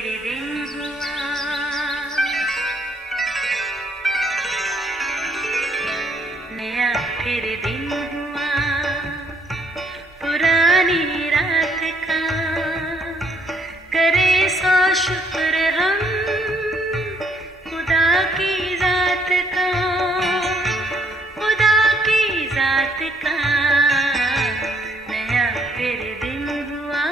फिर दिन हुआ, नया फिर दिन हुआ, पुरानी रात का करे सो शुक्र हम खुदा की जात का, खुदा की जात का नया फिर दिन हुआ।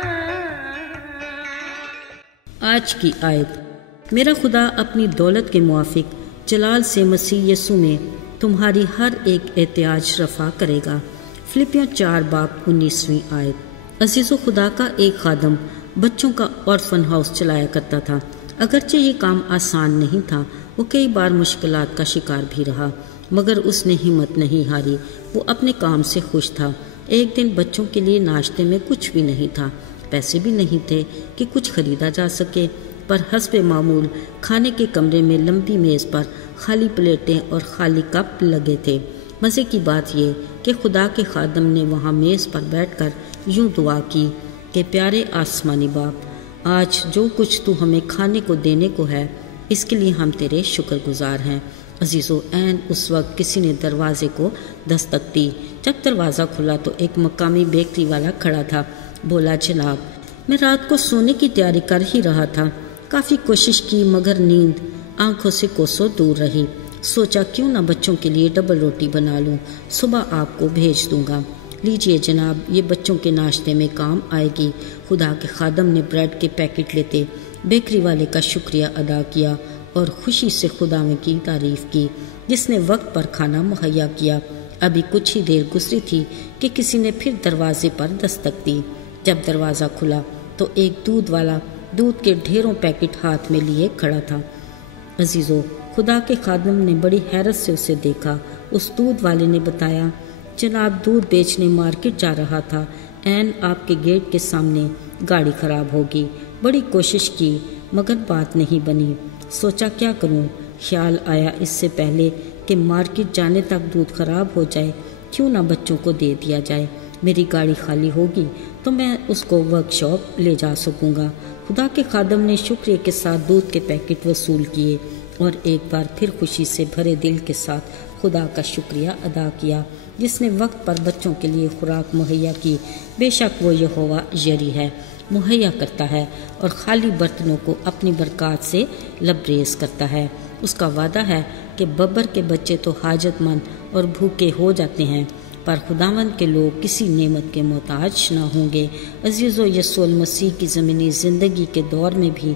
आज की आयत, मेरा खुदा अपनी दौलत के मुआफिक जलाल से मसीह यसू में तुम्हारी हर एक एहतियाज रफा करेगा। फिलिपियों 4:19 आयत। अजीज़ो, खुदा का एक खादम बच्चों का ऑर्फन हाउस चलाया करता था। अगरचे ये काम आसान नहीं था, वो कई बार मुश्किलात का शिकार भी रहा, मगर उसने हिम्मत नहीं हारी। वो अपने काम से खुश था। एक दिन बच्चों के लिए नाश्ते में कुछ भी नहीं था, पैसे भी नहीं थे कि कुछ खरीदा जा सके, पर हस्बे मामूल खाने के कमरे में लंबी मेज़ पर खाली प्लेटें और खाली कप लगे थे। मज़े की बात ये कि खुदा के खादम ने वहाँ मेज़ पर बैठकर यूं दुआ की कि प्यारे आसमानी बाप, आज जो कुछ तू हमें खाने को देने को है, इसके लिए हम तेरे शुक्रगुजार हैं। अजीज़ो, ऐन उस वक्त किसी ने दरवाजे को दस्तक दी। जब दरवाज़ा खुला तो एक मकामी बेकरी वाला खड़ा था। बोला, जनाब, मैं रात को सोने की तैयारी कर ही रहा था। काफ़ी कोशिश की मगर नींद आंखों से कोसों दूर रही। सोचा क्यों ना बच्चों के लिए डबल रोटी बना लूं, सुबह आपको भेज दूंगा। लीजिए जनाब, ये बच्चों के नाश्ते में काम आएगी। खुदा के खादम ने ब्रेड के पैकेट लेते बेकरी वाले का शुक्रिया अदा किया और खुशी से खुदा में की तारीफ की, जिसने वक्त पर खाना मुहैया किया। अभी कुछ ही देर गुजरी थी कि किसी ने फिर दरवाजे पर दस्तक दी। जब दरवाज़ा खुला तो एक दूध वाला दूध के ढेरों पैकेट हाथ में लिए खड़ा था। अजीज़ो, खुदा के खादम ने बड़ी हैरत से उसे देखा। उस दूध वाले ने बताया, जनाब, दूध बेचने मार्केट जा रहा था, ऐन आपके गेट के सामने गाड़ी खराब होगी। बड़ी कोशिश की मगर बात नहीं बनी। सोचा क्या करूं, ख्याल आया इससे पहले कि मार्केट जाने तक दूध खराब हो जाए, क्यों ना बच्चों को दे दिया जाए। मेरी गाड़ी खाली होगी तो मैं उसको वर्कशॉप ले जा सकूंगा। खुदा के खादम ने शुक्रिया के साथ दूध के पैकेट वसूल किए और एक बार फिर खुशी से भरे दिल के साथ खुदा का शुक्रिया अदा किया, जिसने वक्त पर बच्चों के लिए खुराक मुहैया की। बेशक वो यहोवा जरी है, मुहैया करता है और खाली बर्तनों को अपनी बरकत से लबरेज करता है। उसका वादा है कि बब्बर के बच्चे तो हाजतमंद और भूखे हो जाते हैं, पर खुदावंद के लोग किसी नेमत के मोहताज ना होंगे। अजीज़ो, यसूल मसीह की ज़मीनी ज़िंदगी के दौर में भी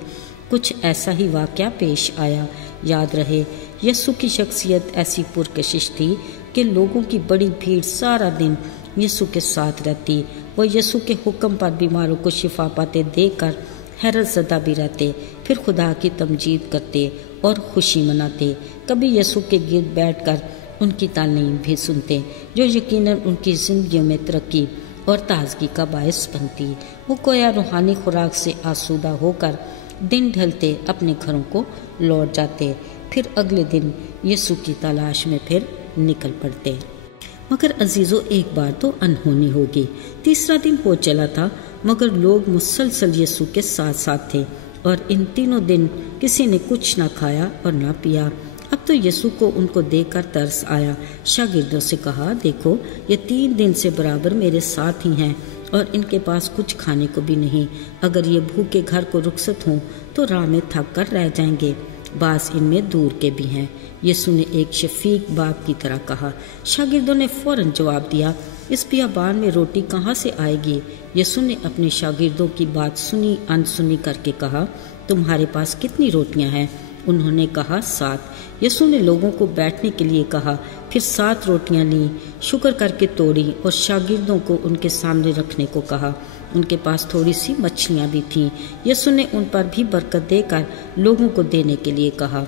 कुछ ऐसा ही वाक़या पेश आया। याद रहे, यसु की शख्सियत ऐसी पुरकशिश थी कि लोगों की बड़ी भीड़ सारा दिन यसु के साथ रहती। वो यसु के हुक्म पर बीमारों को शिफा पाते देखकर हैरत ज़दा भी रहते, फिर खुदा की तमजीद करते और खुशी मनाते। कभी यसु के गिर्द बैठकर उनकी तालीम भी सुनते, जो यकीनन उनकी ज़िंदगियों में तरक्की और ताजगी का बायस बनती। वो कोया रूहानी खुराक से आसूदा होकर दिन ढलते अपने घरों को लौट जाते, फिर अगले दिन यसु की तलाश में फिर निकल पड़ते। मगर अजीज़ों, एक बार तो अनहोनी होगी। तीसरा दिन हो चला था मगर लोग मुसलसल यसु के साथ साथ थे और इन तीनों दिन किसी ने कुछ ना खाया और ना पिया। अब तो यसु को उनको देखकर तरस आया। शागिर्दों से कहा, देखो, ये 3 दिन से बराबर मेरे साथ ही हैं और इनके पास कुछ खाने को भी नहीं। अगर ये भूखे घर को रुखसत हों तो राह में थक कर रह जाएंगे। बास इनमें दूर के भी हैं। यसु ने एक शफीक बाप की तरह कहा। शागिर्दों ने फौरन जवाब दिया, इस बियाबान में रोटी कहाँ से आएगी? यसु ने अपने शागिर्दों की बात सुनी अनसुनी करके कहा, तुम्हारे पास कितनी रोटियां हैं? उन्होंने कहा, 7। यसु ने लोगों को बैठने के लिए कहा, फिर 7 रोटियां ली, शुक्र करके तोड़ी और शागिर्दों को उनके सामने रखने को कहा। उनके पास थोड़ी सी मछलियां भी थीं। यसु ने उन पर भी बरकत देकर लोगों को देने के लिए कहा।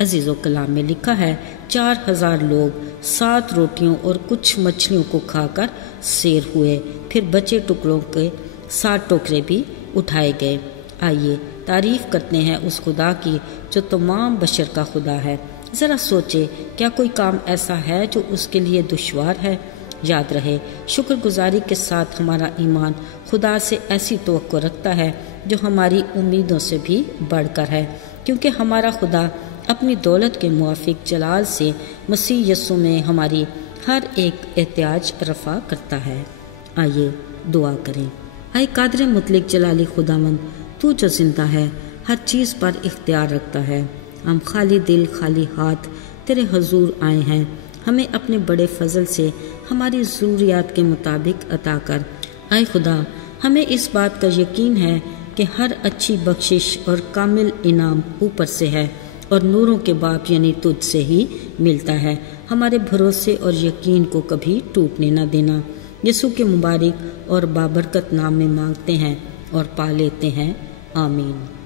अजीज़ो, कलाम में लिखा है, 4000 लोग 7 रोटियों और कुछ मछलियों को खाकर सैर हुए। फिर बचे टुकड़ों के 7 टोकरे भी उठाए गए। आइए तारीफ करते हैं उस खुदा की जो तमाम बशर का खुदा है। ज़रा सोचे, क्या कोई काम ऐसा है जो उसके लिए दुश्वार है? याद रहे, शुक्रगुजारी के साथ हमारा ईमान खुदा से ऐसी तवक्को रखता है جو ہماری امیدوں سے بھی بڑھ کر ہے، کیونکہ ہمارا خدا اپنی دولت کے موافق جلال سے مسیح یسوع میں ہماری ہر ایک احتیاج رفع کرتا ہے۔ آئیے دعا کریں۔ اے قادر مطلق جلالی خداوند، تو جو زندہ ہے، ہر چیز پر اختیار رکھتا ہے، ہم خالی دل خالی ہاتھ تیرے حضور آئے ہیں، ہمیں اپنے بڑے فضل سے ہماری ضروریات کے مطابق عطا کر۔ اے خدا، ہمیں اس بات کا یقین ہے کہ ہر اچھی بخشش اور کامل انعام اوپر سے ہے اور نوروں کے باپ یعنی تجھ سے ہی ملتا ہے۔ ہمارے بھروسے اور یقین کو کبھی ٹوٹنے نہ دینا۔ یسوع کے مبارک اور بابرکت نام میں مانگتے ہیں اور پا لیتے ہیں، آمین۔